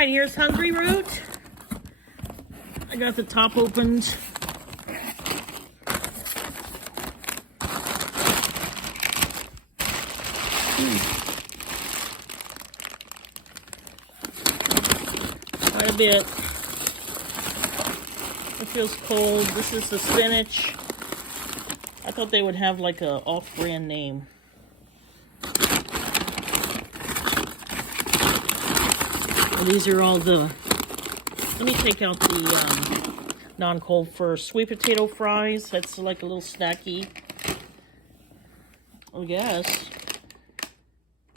Alright, here's Hungryroot. I got the top opened. Quite a bit. It feels cold. This is the spinach. I thought they would have like a off-brand name. Well, these are all the... Let me take out the non-cold first. Sweet potato fries. That's like a little snacky. Oh, yes.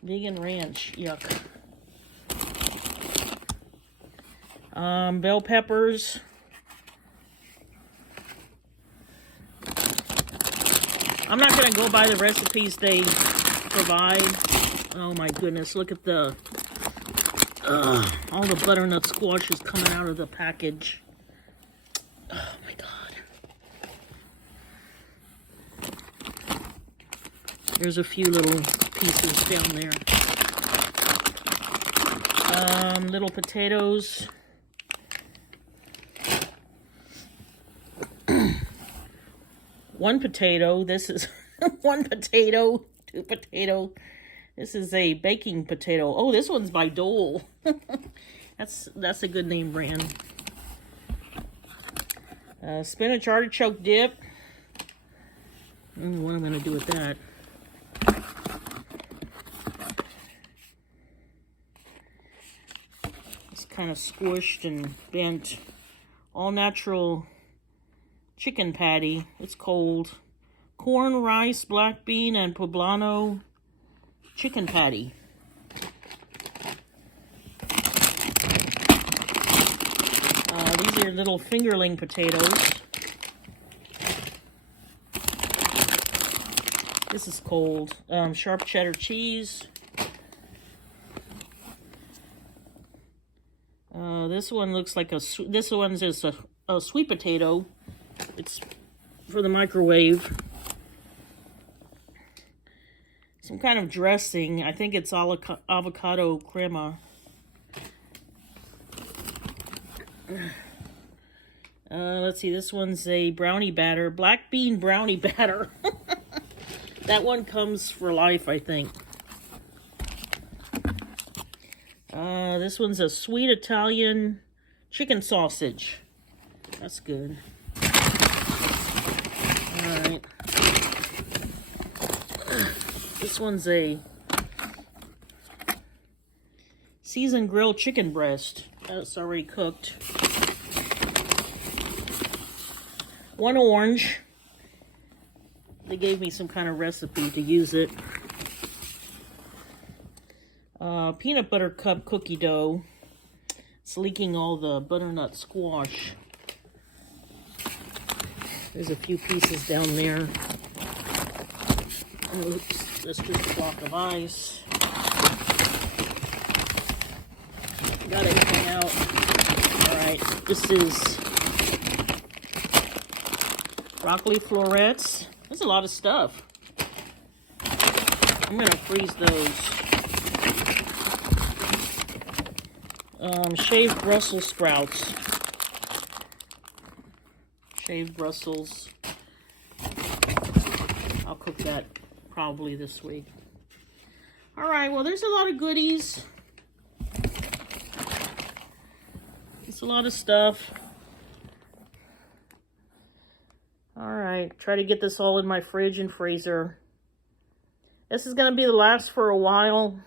Vegan ranch. Yuck. Bell peppers. I'm not going to go by the recipes they provide. Oh my goodness, look at the... all the butternut squash is coming out of the package. Oh my god. There's a few little pieces down there. Little potatoes. One potato. This is one potato. Two potato. This is a baking potato. Oh, this one's by Dole. That's a good name brand. Spinach artichoke dip. I don't know what I'm going to do with that. It's kind of squished and bent. All natural chicken patty. It's cold. Corn, rice, black bean, and poblano chicken patty. These are little fingerling potatoes. This is cold. Sharp cheddar cheese. This one looks like this one's just a sweet potato. It's for the microwave. Some kind of dressing. I think it's avocado crema. Let's see. This one's a brownie batter. Black bean brownie batter. That one comes for life, I think. This one's a sweet Italian chicken sausage. That's good. Alright. This one's a seasoned grilled chicken breast. That's already cooked. One orange. They gave me some kind of recipe to use it. Peanut butter cup cookie dough. It's leaking all the butternut squash. There's a few pieces down there. Oops, that's just a block of ice. Got everything out. Alright, this is broccoli florets. There's a lot of stuff. I'm going to freeze those. Shaved Brussels sprouts. Shaved Brussels. I'll cook that probably this week. Alright, well, there's a lot of goodies. It's a lot of stuff. Alright, try to get this all in my fridge and freezer. This is going to be the last for a while.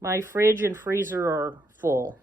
My fridge and freezer are full.